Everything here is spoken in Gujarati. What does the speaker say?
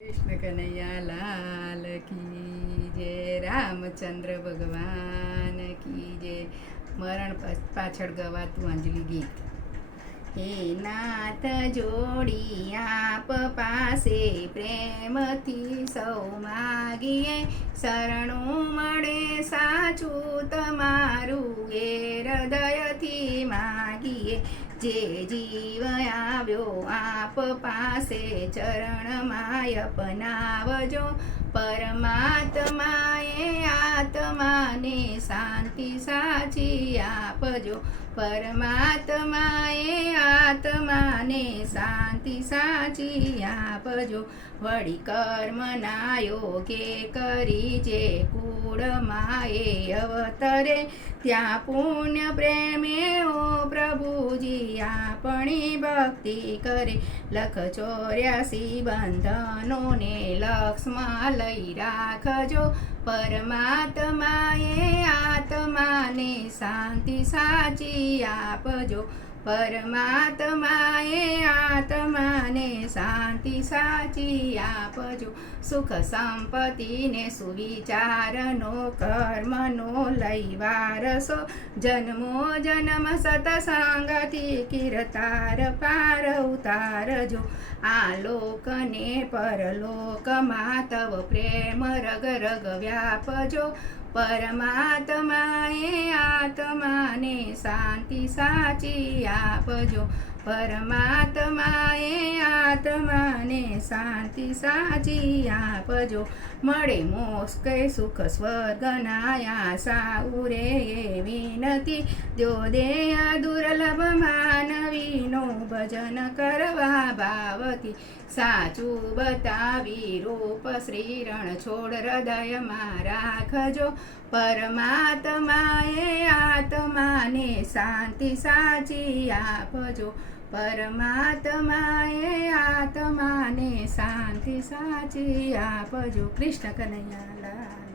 કૃષ્ણ કનૈયા લાલ કી જય, રામચંદ્ર ભગવાન કી જય. મરણ પાછળ ગવાતું અંજલિ ગીત. હે નાથ જોડી આપ પાસે પ્રેમથી સૌ માગીએ, શરણું મળે સાચું તમારું એ હૃદયથી માગીએ. જે જીવ આવ્યો આપ પાસે ચરણમાં અપનાવજો, પરમાત્માએ આત્માને શાંતિ સાચી આપજો. પરમાત્માએ આત્માને શાંતિ સાચી આપજો. વળી કર્મના યોગે કરી જે કુળમાં એ અવતરે, ત્યાં પુણ્ય પ્રેમે ઓ પ્રભુજી આપણી ભક્તિ કરે. 184 બંધનોને લક્ષમાં લઈ રાખજો, પરમાત્માએ આત્માને શાંતિ સાચી આપજો. પરમાત્માએ આત્માને શાંતિ સાચી આપજો. સુખ સંપત્તિને સુવિચારનો કર્મનો લઈ વારસો, જન્મો જન્મ સતસંગથી કીર્તાર પાર ઉતારજો. આ લોકને પરલોકમાં તવ પ્રેમ રગ રગ વ્યાપજો. પરમાત્માએ આત્માને શાંતિ સાચી આપજો. પરમાત્માએ આત્માને શાંતિ સાચી આપજો. મળે મોક્ષ કે સુખ સ્વર્ગના આશા ઉરે એવી નથી, જો દેહ દુર્લભ માનવીનો ભજન કરવા ભાવથી. સાચું બતાવી રૂપ શ્રી રણ છોડ હૃદયમાં રાખજો. પરમાત્માએ આત્માને શાંતિ સાચી આપજો. પરમાત્માએ આત્માને શાંતિ સાચી આપજો. કૃષ્ણ કનૈયા લાલ.